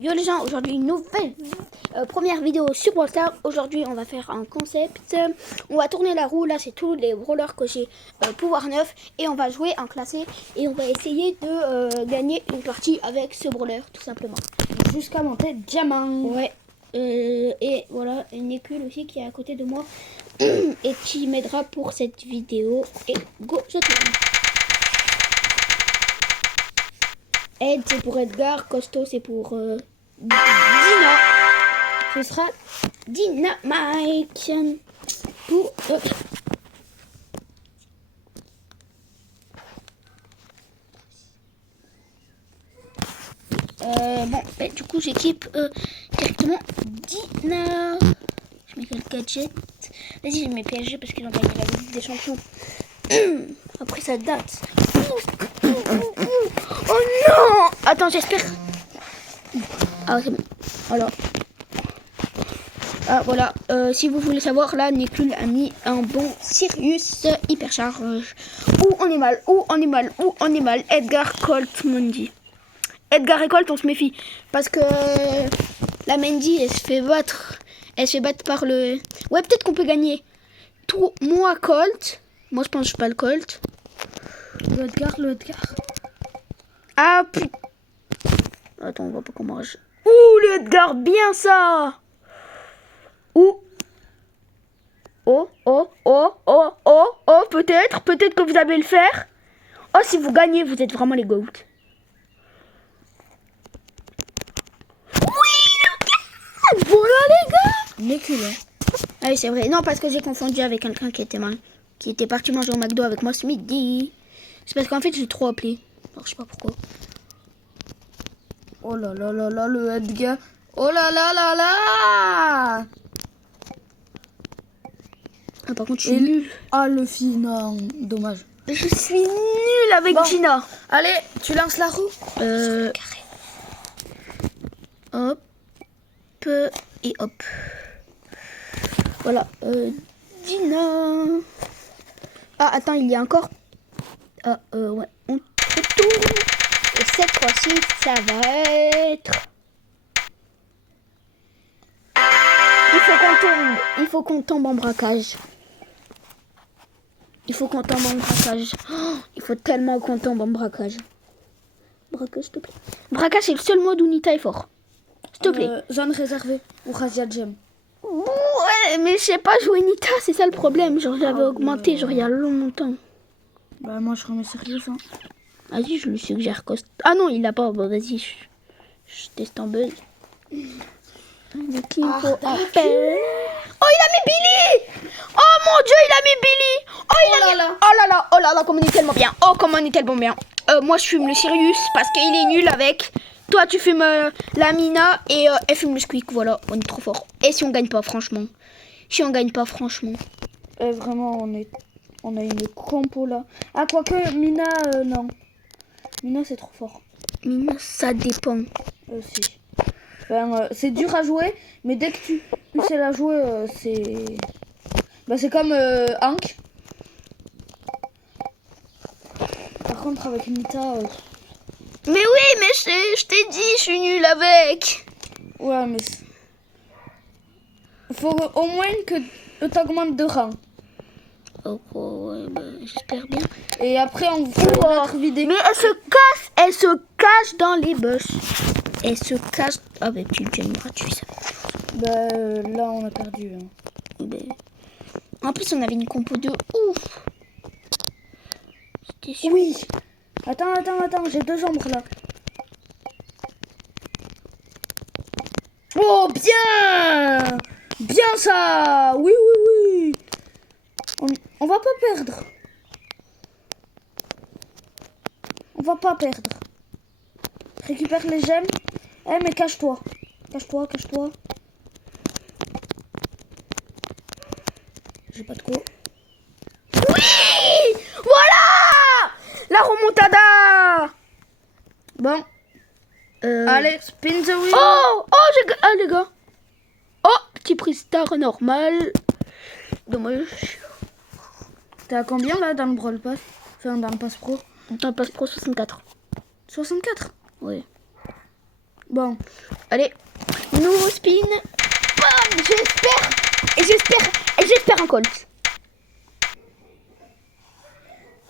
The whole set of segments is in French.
Yo les gens, aujourd'hui une nouvelle première vidéo sur Brawl Stars. Aujourd'hui on va faire un concept. On va tourner la roue, là c'est tous les brawlers que j'ai pouvoir 9. Et on va jouer en classé et on va essayer de gagner une partie avec ce brawler tout simplement. Jusqu'à monter diamant. Ouais. Et voilà, Nekul aussi qui est à côté de moi et qui m'aidera pour cette vidéo. Et go, je tourne. Ed c'est pour Edgar, Costo c'est pour Dina. Ce sera Dynamite pour bon, bah, du coup j'équipe directement Dina. Je mets quelques gadgets. Vas-y, je mets PSG parce qu'ils ont gagné la Ligue des Champions. Après ça date. Oh non! Attends, j'espère. Ah, c'est bon. Alors. Ah, voilà. Si vous voulez savoir, là, Nekul a mis un bon Sirius hypercharge. Où on est mal, où on est mal, où on est mal. Edgar, Colt, Mandy. Edgar et Colt, on se méfie. Parce que la Mandy, elle se fait battre. Elle se fait battre par le... Ouais, peut-être qu'on peut gagner. Tout, moi, Colt. Moi, je pense que je suis pas le Colt. Le Edgar. Ah, putain. Attends, on voit pas comment je... Ouh, le Edgar, bien ça. Ouh. Oh, peut-être que vous allez le faire. Oh, si vous gagnez, vous êtes vraiment les GOAT. Oui, le gars. Voilà, les gars. Nekul, hein. Ah oui, c'est vrai. Non, parce que j'ai confondu avec quelqu'un qui était mal. Qui était parti manger au McDo avec moi ce midi. C'est parce qu'en fait, j'ai trop appelé. Alors, je sais pas pourquoi. Oh là là là là, le Edgar. Oh là là là là. Ah, par contre, je suis nulle. Ah, le fil, non, dommage. Je suis nulle avec Bon. Gina. Allez, tu lances la roue. Hop. Et hop. Voilà. Gina. Ah, attends, il y a encore... Ah, ouais. On retourne. Et cette fois-ci, ça va être... Il faut qu'on tombe en braquage. Il faut qu'on tombe en braquage. Oh, il faut tellement qu'on tombe en braquage. Braquage, s'il te plaît. Braquage, c'est le seul mode où Nita est fort. S'il te plaît. Zone réservée ou Razia Gem. Ouais, mais je sais pas jouer Nita, c'est ça le problème. Genre, j'avais augmenté, genre, il y a longtemps. Bah, moi, je remets sérieux, hein. Vas-y, je lui suggère Cost. Ah non, il l'a pas. Bon, vas-y, je teste en buzz. Qui faut appeler. Oh, il a mis Billy. Oh mon Dieu, il a mis Billy. Oh, il a mis... Oh là là, comme on est tellement bien. Oh, comme on est tellement bien. Moi, je fume le Sirius parce qu'il est nul avec. Toi, tu fumes la Mina et elle fume le Squeak. Voilà, on est trop fort. Et si on gagne pas, franchement. Si on gagne pas, franchement. Vraiment, on a une compo là. Ah, quoique, Mina, non. Mina, c'est trop fort. Mina, ça dépend. Si. Enfin, c'est dur à jouer, mais dès que tu sais la jouer, c'est... Bah, c'est comme Hank. Par contre, avec Nita... Mais oui, mais je t'ai dit, je suis nulle avec. Ouais, mais... Faut au moins que t'augmentes de rang. Oh, ouais, bah, j'espère bien. Et après, on va notre vidéo. Mais elle se cache dans les bus. Elle se cache... Ah bah, tu le gratuit, ça. Bah, là, on a perdu. Hein. Ben... En plus, on avait une compo de ouf. C'était sûr. Oui. Attends, j'ai 2 ombres là. Oh, bien. Bien ça. Oui. On va pas perdre. On va pas perdre. Récupère les gemmes. Eh, mais cache-toi. Cache-toi. J'ai pas de quoi. Oui. Voilà. La remontada. Bon. Allez, spin the wheel. Oh, les gars. Oh, petit prix star normal. Dommage. T'es à combien là dans le Brawl Pass? Enfin, dans le Pass Pro. Dans le Pass Pro 64. 64. Ouais. Bon. Allez, nouveau spin. Bam, j'espère un Colt.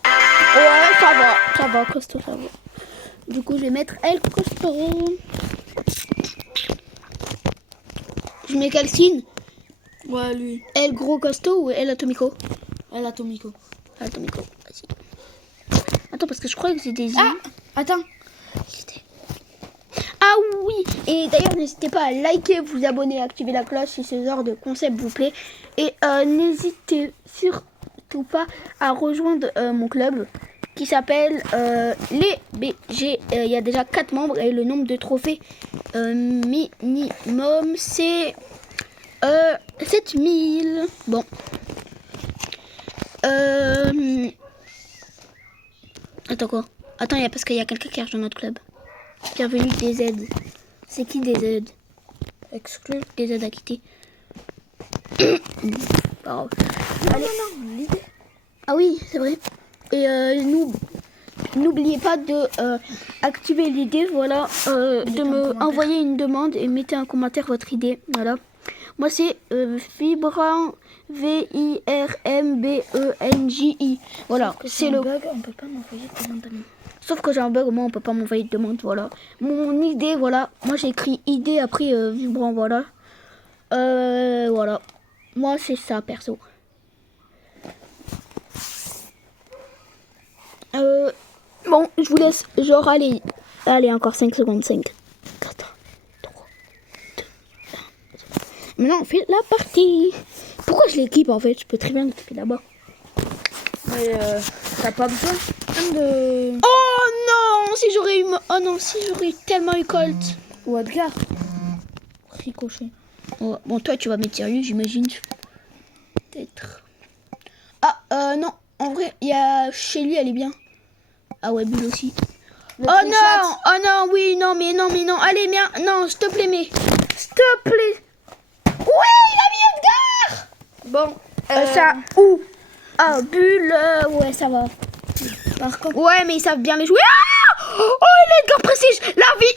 Ouais, ça va, costaud, ça va. Du coup, je vais mettre El costaud. Je mets quel skin? Ouais, lui. El gros costaud ou El atomico? El atomico. Atomico, vas-y. Attends, parce que je crois que j'ai des... Ah, attends. Ah oui, et d'ailleurs n'hésitez pas à liker, vous abonner, activer la cloche si ce genre de concept vous plaît. Et n'hésitez surtout pas à rejoindre mon club qui s'appelle les BG. Il y a déjà 4 membres et le nombre de trophées minimum c'est 7000. Bon. Attends quoi? Attends, parce qu'il y a quelqu'un qui a rejoint notre club. Bienvenue DZ. C'est qui DZ? Exclu. DZ a quitté. Oh. Allez. Non, l'idée. Ah oui, c'est vrai. Et n'oubliez pas de activer l'idée, voilà, de me envoyer une demande et mettez un commentaire votre idée, voilà. Moi c'est Vibran VIRMBENJI. Voilà, c'est le bug, on peut pas m'envoyer de demande d'amis. Sauf que j'ai un bug, moi on peut pas m'envoyer de demande, voilà. Mon idée, voilà. Moi j'ai écrit idée après Vibrant, voilà. Voilà. Moi c'est ça, perso. Bon, je vous laisse, genre, allez, encore 5 secondes, 5, 4, 3, 2, 1. Maintenant on fait la partie. Pourquoi je l'équipe en fait? Je peux très bien l'équiper là-bas. Mais t'as pas besoin de... Oh non, si j'aurais eu... Oh non, si j'aurais tellement eu Colt. Ou Edgar. Ricochet. Oh, bon, toi, tu vas mettre sérieux, j'imagine. Peut-être. Ah, non. En vrai, il y a... Chez lui, elle est bien. Ah ouais, Bulle aussi. Le Oh trichette. non. Oh non, oui, non, mais non. Allez, merde. Non, s'il te plaît, mais... S'il te plaît. Ouais, il a mis Edgar. Bon. Ça, où? Ah, Bulle, ouais, ça va. Par contre... Ouais, mais ils savent bien les jouer. Ah, oh, l'Edgar Prestige, la vie.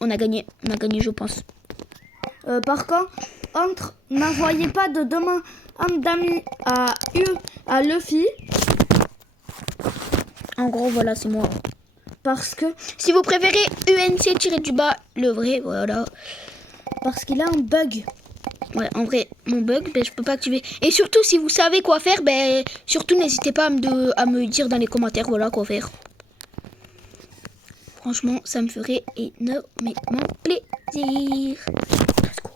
On a gagné, je pense. Par contre, n'envoyez pas de demande d'amis à Luffy. En gros, voilà, c'est moi. Parce que... Si vous préférez UNC-du-bas, le vrai, voilà. Parce qu'il a un bug. Ouais, en vrai, mon bug, ben, je peux pas activer. Et surtout, si vous savez quoi faire, ben, surtout, n'hésitez pas à me dire dans les commentaires, voilà, quoi faire. Franchement, ça me ferait énormément plaisir. Let's go.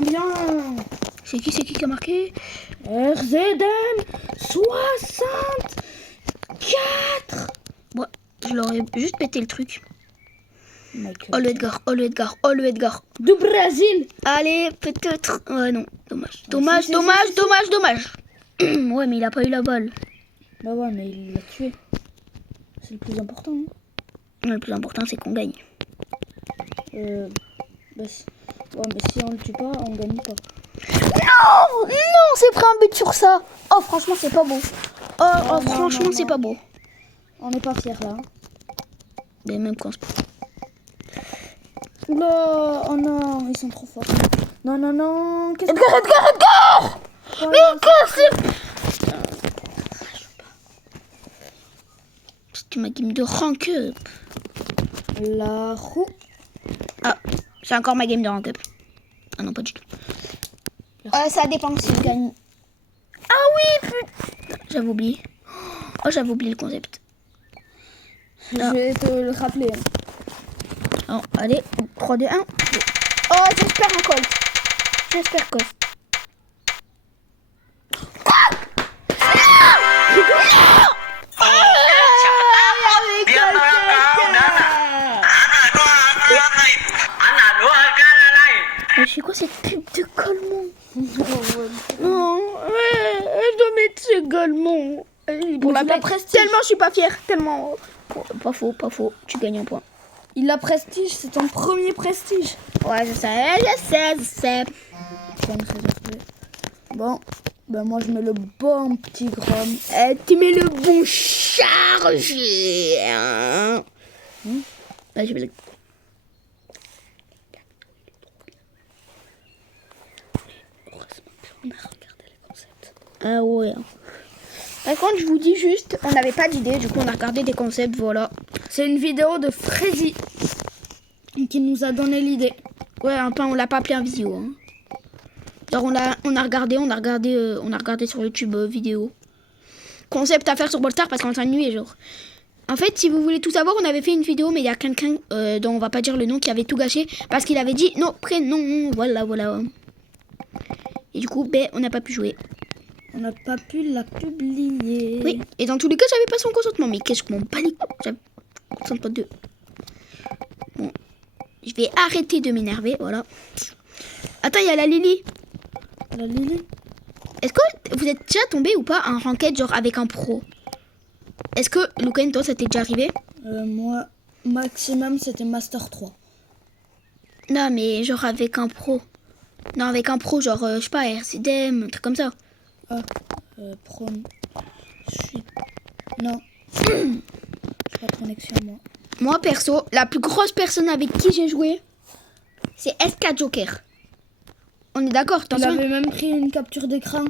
Bien. C'est qui a marqué? RZM 64. Ouais, je leur ai juste pété le truc. Mec, Oh le Edgar. du Brésil. Allez, peut-être. Ouais, non, dommage. Si. Dommage. Ouais, mais il a pas eu la balle. Bah ouais, mais il l'a tué. C'est le plus important. Hein. Le plus important, c'est qu'on gagne. Ouais, mais si on le tue pas, on gagne pas. Non, c'est pris un but sur ça. Oh, franchement, c'est pas beau. Non, Franchement, c'est pas beau. On n'est pas fiers là. Mais même quand Oula, oh non, ils sont trop forts. Non. Qu'est-ce Edgar. que... Mais qu'est-ce c'est ma game de rank up. La roue. Ah, c'est encore ma game de rank up. Ah non, pas du tout. Ça dépend si je gagne. Ah oui, putain. J'avais oublié. Oh, j'avais oublié le concept. Je vais te le rappeler. Oh, allez, 3, 2, 1. Oh, j'espère un Colt. J'espère Colt. Mais c'est quoi cette pub de Golemon? Non, je dois mettre ce Golemon. Pour la blague, tellement je suis pas fière, tellement... Pas faux, tu gagnes un point. Il a prestige, c'est ton premier prestige. Ouais, je sais. Bon, ben moi je mets le bon petit Grom. Tu mets le bon chargé. Hein. Là, je vais le... On a regardé les concepts. Ah ouais. Par contre, je vous dis juste, on n'avait pas d'idée, du coup on a regardé des concepts, voilà. C'est une vidéo de Freddy qui nous a donné l'idée. Ouais, enfin on l'a pas appelé un visio. Hein. Genre on a regardé sur YouTube vidéo. Concept à faire sur Bolstar parce qu'on s'ennuyait genre. En fait, si vous voulez tout savoir, on avait fait une vidéo, mais il y a quelqu'un dont on va pas dire le nom qui avait tout gâché parce qu'il avait dit non, prénom, voilà. Et du coup, ben, on n'a pas pu jouer. On n'a pas pu la publier. Oui, et dans tous les cas, j'avais pas son consentement. Mais qu'est-ce que m'en bats les couilles, j'avais consente pas de. Bon, je vais arrêter de m'énerver, voilà. Attends, il y a la Lily. La Lily. Est-ce que vous êtes déjà tombé ou pas en ranked genre avec un pro? Est-ce que, Lucan, toi, ça t'est déjà arrivé? Moi, maximum, c'était Master 3. Non, mais genre avec un pro. Non, avec un pro, genre, je sais pas, RCDM, un truc comme ça. Ah, pro. Je suis. Non. J'ai pas de connexion, moi. Moi, perso, la plus grosse personne avec qui j'ai joué, c'est SK Joker. On est d'accord, Il attention. avait même pris une capture d'écran.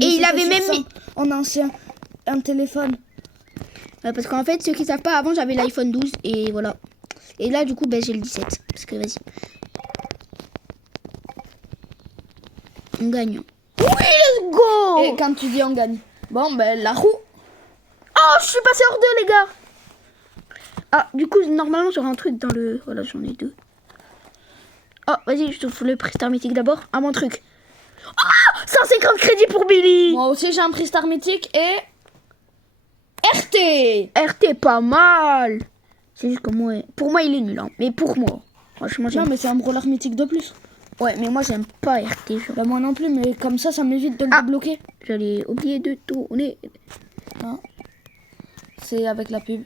Et il avait même mis... En ancien. Un téléphone. Ouais, parce qu'en fait, ceux qui savent pas, avant, j'avais l'iPhone 12 et voilà. Et là, du coup, ben, j'ai le 17. Parce que, vas-y. On gagne. Oui, let's go! Et quand tu dis on gagne. Bon, ben, la roue. Oh, je suis passé hors deux, les gars! Ah, du coup, normalement, j'aurai un truc dans le... Voilà, j'en ai deux. Oh, vas-y, je te fous le prestar mythique d'abord. Ah, mon truc. Ah, 150 crédits pour Billy! Moi aussi, j'ai un prix star mythique et... RT! RT, pas mal! C'est juste que moi... Pour moi, il est nul, hein. Mais pour moi. Franchement, j'aime... Non, mais c'est un brawler mythique de plus. Ouais, mais moi, j'aime pas RT. Genre. Bah, moi non plus, mais comme ça m'évite de le débloquer. J'allais oublier de tourner. Non. C'est avec la pub.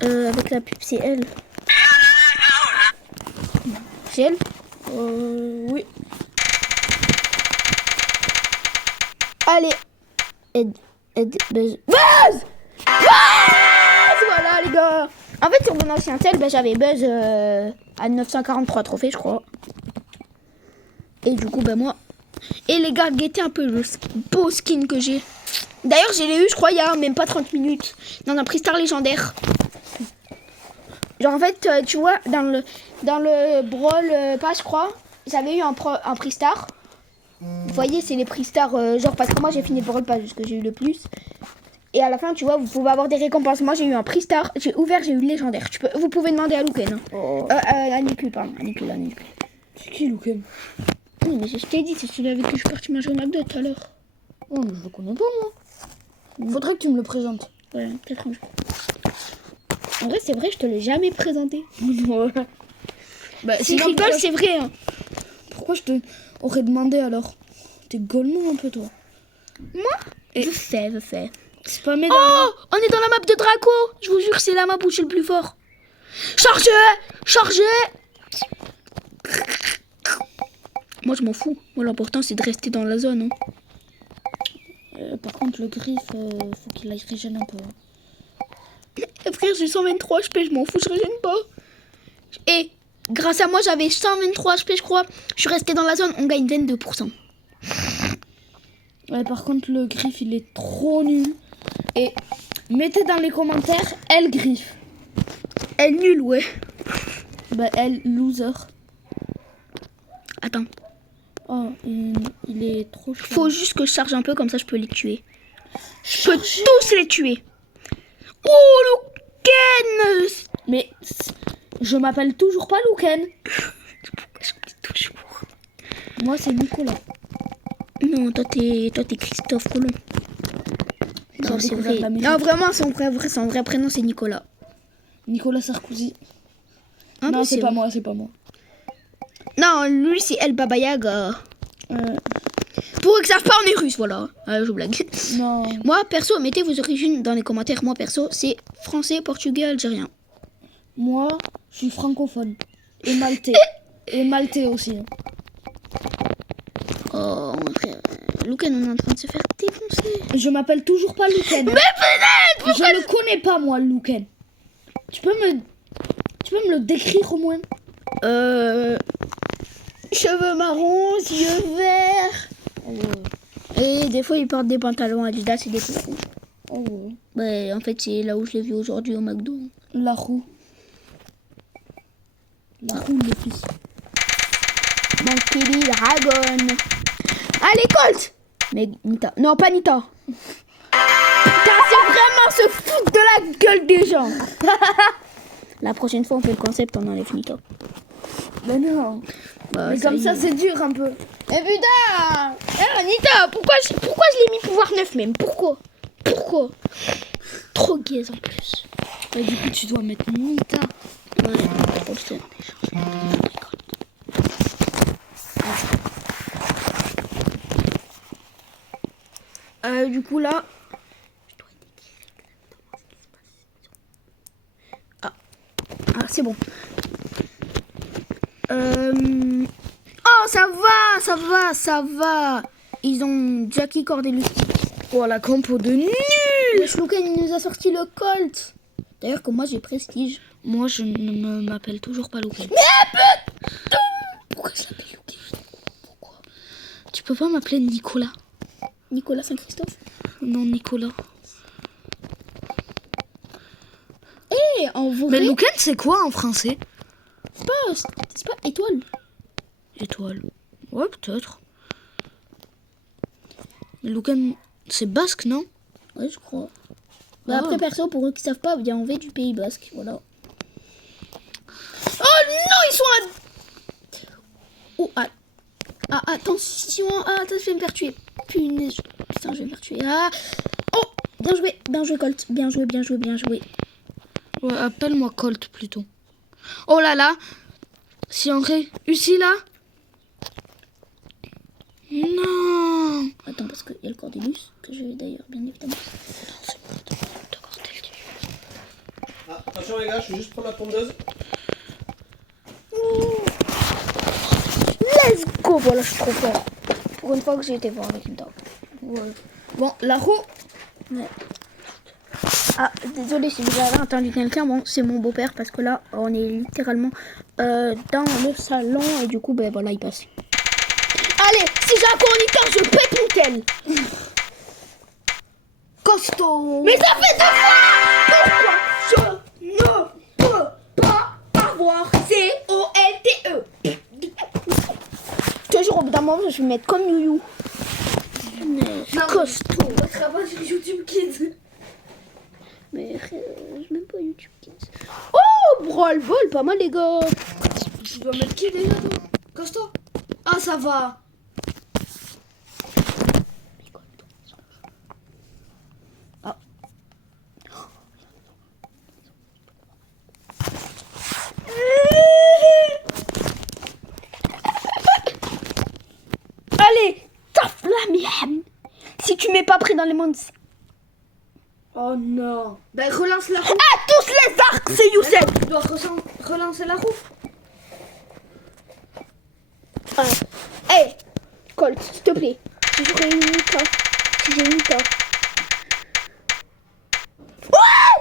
Avec la pub, c'est elle. C'est elle? Oui. Allez. Buzz. Buzz! Voilà, les gars. En fait, sur mon ancien tel, ben, j'avais Buzz à 943 trophées, je crois. Et du coup, ben moi... Et les gars, guettez un peu le beau skin que j'ai. D'ailleurs, je l'ai eu, je crois, il y a même pas 30 minutes. Dans un prix star légendaire. Genre, en fait, tu vois, dans le Brawl Pass, je crois, j'avais eu un prix star. Vous voyez, c'est les prix stars, genre, parce que moi, j'ai fini le Brawl Pass, parce que j'ai eu le plus. Et à la fin, tu vois, vous pouvez avoir des récompenses. Moi, j'ai eu un prix star, j'ai ouvert, j'ai eu le légendaire. Vous pouvez demander à Luken. Hein. Oh. À Nicu, pardon. À Nicu. C'est qui, Luken? Oui, mais je t'ai dit, c'est celui avec qui je suis partie manger au McDo tout à l'heure. Oh, mais je le connais pas, moi. Faudrait que tu me le présentes. Ouais, peut-être un jour. En vrai, c'est vrai, je te l'ai jamais présenté. Ouais. Bah, Si je sinon, rigole, c'est vrai. Hein. pourquoi je te aurais demandé alors? T'es golemon un peu, toi. Moi Je sais. Spammé dans Oh, on est dans la map de Draco. Je vous jure, c'est la map où je suis le plus fort. Chargez. Moi, je m'en fous. Moi, l'important, c'est de rester dans la zone. Hein. Par contre, le griffe, faut qu'il aille régénérer un peu. Et frère, j'ai 123 HP, je m'en fous, je régène pas. Et grâce à moi, j'avais 123 HP, je crois. Je suis restée dans la zone, on gagne 22%. Ouais, par contre, le griffe, il est trop nul. Et mettez dans les commentaires, elle griffe. Elle nulle, ouais. Bah, elle loser. Attends, Oh, il est trop chaud. faut juste que je charge un peu, comme ça je peux les tuer. Je peux tous les tuer. Oh, Luken! Mais je m'appelle toujours pas Luken. Pourquoi j'oublie toujours? Moi, c'est Nicolas. Non, toi t'es Christophe Colomb. Non, c'est découvert vrai. l'Amérique. Non, vraiment, son vrai prénom, c'est Nicolas. Nicolas Sarkozy. Ah, non, mais c'est pas moi, c'est pas moi. Non, lui, c'est El Baba Yaga. Pour eux que ça savent pas, on est russe, voilà. Je blague. Non. Moi, perso, mettez vos origines dans les commentaires. Moi, perso, c'est français, portugais, algérien. Moi, je suis francophone. Et maltais. Et maltais aussi. Oh, mon frère. Luken, on est en train de se faire défoncer. Je m'appelle toujours pas Luken. Mais peut-être! Je ne connais pas, moi, Luken. Tu peux me le décrire au moins? Cheveux marrons, yeux verts, Oh, ouais. Et des fois, il porte des pantalons Adidas et des pulls rouges. Oh, ouais. Ouais, en fait, c'est là où je l'ai vu aujourd'hui au McDo. La roue. La roue, le fils. Monkey Dragon. Allez, Colt. Mais Nita. Non, pas Nita. Putain, c'est vraiment se foutre de la gueule des gens. La prochaine fois, on fait le concept, on enlève Nita. Mais non. Bah, Mais comme y ça, est. c'est dur un peu. Eh putain. Nita, pourquoi je l'ai mis pouvoir 9 même? Pourquoi? Trop gaze en plus. Et du coup, tu dois mettre Nita. Ouais, trop le seum. Du coup là, je dois dire exactement ce qui se passe. Ah, c'est bon. Oh, ça va. Ils ont Jackie Cordelus. Oh, la compo de nul. Le Shluken, il nous a sorti le Colt. D'ailleurs que moi j'ai Prestige. Moi, je ne m'appelle toujours pas Logan. Pourquoi je l'appelle Lucan? Pourquoi? Tu peux pas m'appeler Nicolas? Nicolas Saint-Christophe. Non, Nicolas. Et en vrai, Mais Logan, c'est quoi en français? c'est pas étoile. Étoile. Ouais, peut-être. Mais Logan, c'est basque, non? Ouais, je crois. Bah, Oh. après, perso, pour eux qui savent pas, bien on va du Pays Basque, voilà. Oh non, ils sont à... Oh, attention. Ah, attends, je vais me faire tuer. Punaise. Putain, je vais me faire tuer. Ah. Oh, bien joué, Colt. Bien joué. Ouais, appelle-moi Colt plutôt. Oh là là. Si on réussit là. Non. Attends, parce qu'il y a le Cordelus, que je vais d'ailleurs, bien évidemment. Ah, attention les gars, je vais juste prendre la tondeuse. Let's go. Voilà, je suis trop fort. Pour une fois que j'ai été voir avec une dame. Ouais. Bon, la roue. Ouais. Ah, désolé si vous avez entendu quelqu'un, bon, c'est mon beau-père parce que là, on est littéralement dans le salon et du coup, ben voilà, il passe. Allez, si j'ai un chroniqueur, je pète une telle. Costaud. Mais ça fait 2 fois. Pourquoi je ne peux pas avoir COLTE? Toujours au bout d'un moment, je vais mettre comme Youyou. Costaud. On passera pas sur YouTube Kids. Mais je même pas YouTube Kids. Oh, Brawl-Ball, pas mal les gars. Tu dois mettre qui déjà toi? Costaud. Ah, ça va. Ah. Allez, taf la miam. Si tu mets pas près dans les mondes. Oh non. Ben relance la roue. Ah, tous les arcs, c'est Youssef. Tu dois relancer la roue. Hey, Colt, s'il te plaît. Si j'aurais une Nita. Si j'ai une Nita. Ouais!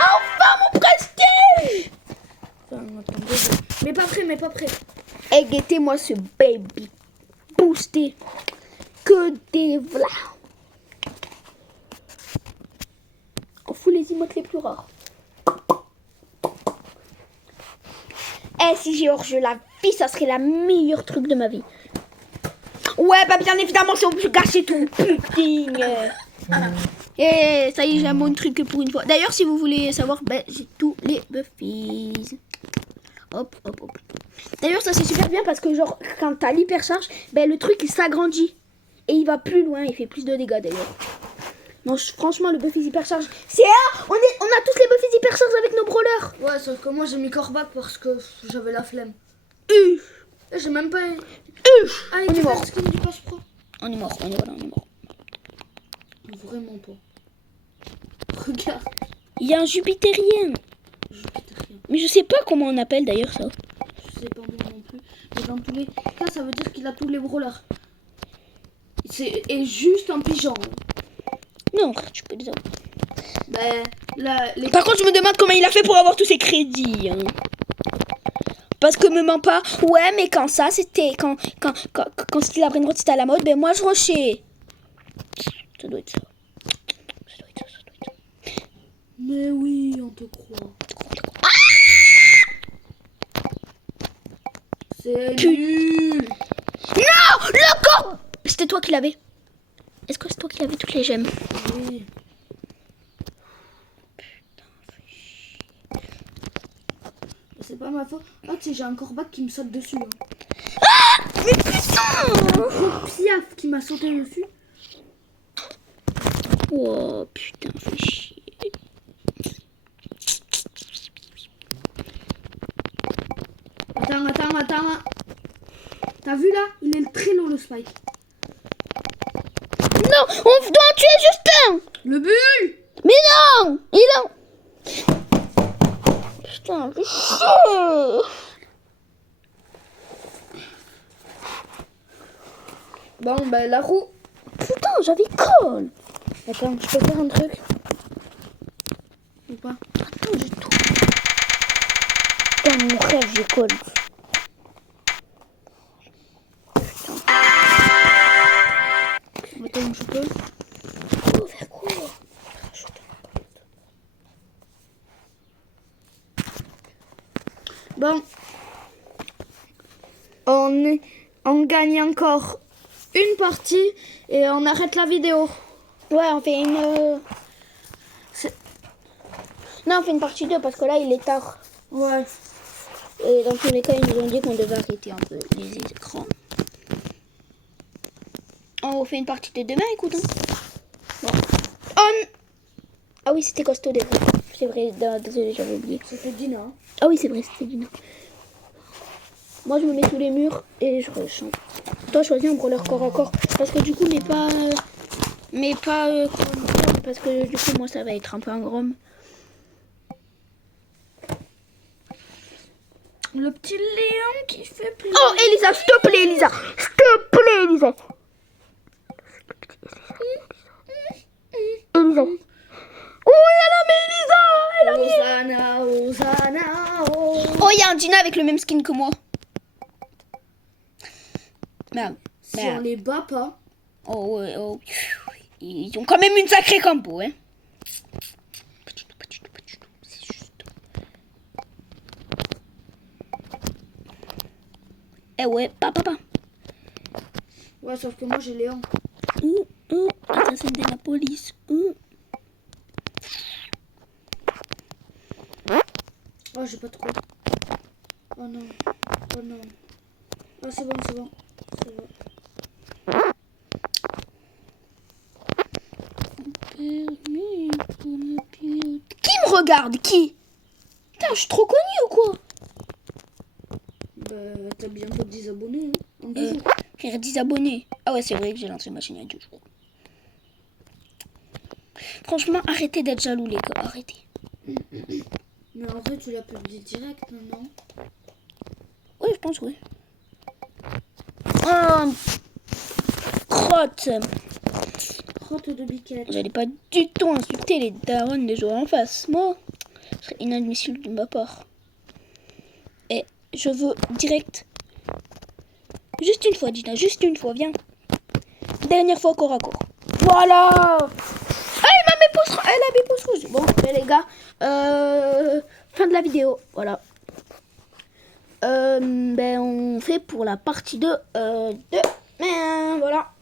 Enfin, mon prestige! Enfin, attends, mais pas prêt. Et guettez-moi ce baby. Boosté. Que des v'là. On fout les emotes les plus rares. Eh, si j'ai hors-jeu la vie, ça serait la meilleure truc de ma vie. Ouais, bah bien évidemment, c'est obligé de gâcher tout. Putain. Et ça y est, j'ai un bon truc pour une fois. D'ailleurs, si vous voulez savoir, ben, j'ai tous les Buffies. Hop. D'ailleurs, ça c'est super bien parce que genre, quand t'as l'hypercharge, ben le truc il s'agrandit. Et il va plus loin, il fait plus de dégâts d'ailleurs. Non, franchement, le Buffy hypercharge, c'est on a tous les Buffy hypercharge avec nos brawlers. Ouais, sauf que moi j'ai mis Corbac parce que j'avais la flemme. Et j'ai même pas. Ah, On est mort. le skin du passe pro. On est mort. Vraiment pas. Regarde. Il y a un Jupitérien. Mais je sais pas comment on appelle d'ailleurs ça. Je sais pas moi non plus. Mais dans tous les cas, ça veut dire qu'il a tous les brawlers. Et juste un pigeon. Non, tu peux les avoir. Ben, là, les... Par contre, je me demande comment il a fait pour avoir tous ces crédits. Hein. Parce que me mens pas. Ouais, mais quand ça, c'était... Quand c'était la brain rot, c'était à la mode, ben moi, je rushais. Ça doit être ça. Ça doit être ça, ça doit être ça. Mais oui, on te croit. C'est nul. Non, le corps. C'était toi qui l'avais. Est-ce que c'est toi qui l'avais toutes les gemmes? Oui. C'est pas ma faute. Ah, tu sais, j'ai un corbac qui me saute dessus. Hein. Mais putain! Gros piaf qui m'a sauté dessus. Oh putain, fais chier. Attends. T'as vu là? Il est très long le spike. Non, on doit en tuer juste un. Le bulle! Mais non, il est... Putain, fais chier. Bon, ben la roue. Putain, j'avais colle. Attends, je peux faire un truc? Ou pas? Attends, j'ai tout. Putain, mon frère, j'ai colle. Attends, je peux? Oh, faire quoi? Bon. On gagne encore une partie et on arrête la vidéo. Ouais, on fait une... Non, on fait une partie 2 parce que là, il est tard. Ouais. Et dans tous les cas, ils nous ont dit qu'on devait arrêter un peu les écrans. On fait une partie de demain, écoute. Hein. Bon. Ah oui, c'était costaud, déjà. C'est vrai, désolé, j'avais oublié. C'était Dina. Hein. Ah oui, c'est vrai, c'était Dina. Moi, je me mets sous les murs et je rechante. Toi, choisis un brawler corps à corps. Parce que du coup, mais pas parce que du coup, moi, ça va être un peu un grom. Le petit Léon qui fait plus. Oh, Elisa, s'il te plaît, Elisa. S'il te plaît, Elisa. Elisa. Oh, elle a mis Elisa. Hosanna, oh. Oh, il y a un Dina avec le même skin que moi. Merde. Si on les bat pas. Oh, ouais, oh. Ils ont quand même une sacrée compo, hein. C'est juste. Eh ouais, papa. Ouais, sauf que moi j'ai Léon. Assassin de la police. Oh, j'ai pas trop. Oh non. Oh non. Oh, c'est bon, c'est bon. C'est bon. Qui me regarde? Qui? Putain, je suis trop connue ou quoi? Bah, t'as bientôt 10 abonnés, hein, en 2 jours. J'ai 10 abonnés. Ah ouais, c'est vrai que j'ai lancé ma chaîne il y a 2 jours. Franchement, arrêtez d'être jaloux, les gars. Arrêtez. Mais en vrai, tu l'as publié direct, non? Oui, je pense, oui. Oh, crotte. Crotte de biquette. J'allais pas du tout insulter les darons des joueurs en face. Moi, ce serait inadmissible de ma part. Et je veux direct. Juste une fois, Dina. Juste une fois, viens. Dernière fois, corps à corps. Voilà. Elle a mes pouces rouges. Bon, ben, les gars. Fin de la vidéo. Voilà. Ben, on fait pour la partie 2 de... voilà.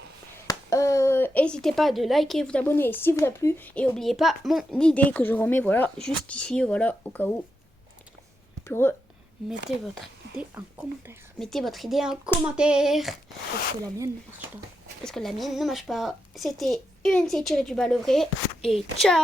N'hésitez pas de liker, vous abonner si vous a plu. Et n'oubliez pas mon idée que je remets, voilà, juste ici, voilà, au cas où. Pour eux, Mettez votre idée en commentaire. mettez votre idée en commentaire. Parce que la mienne ne marche pas. Parce que la mienne ne marche pas. C'était UNC-le vrai. Et ciao!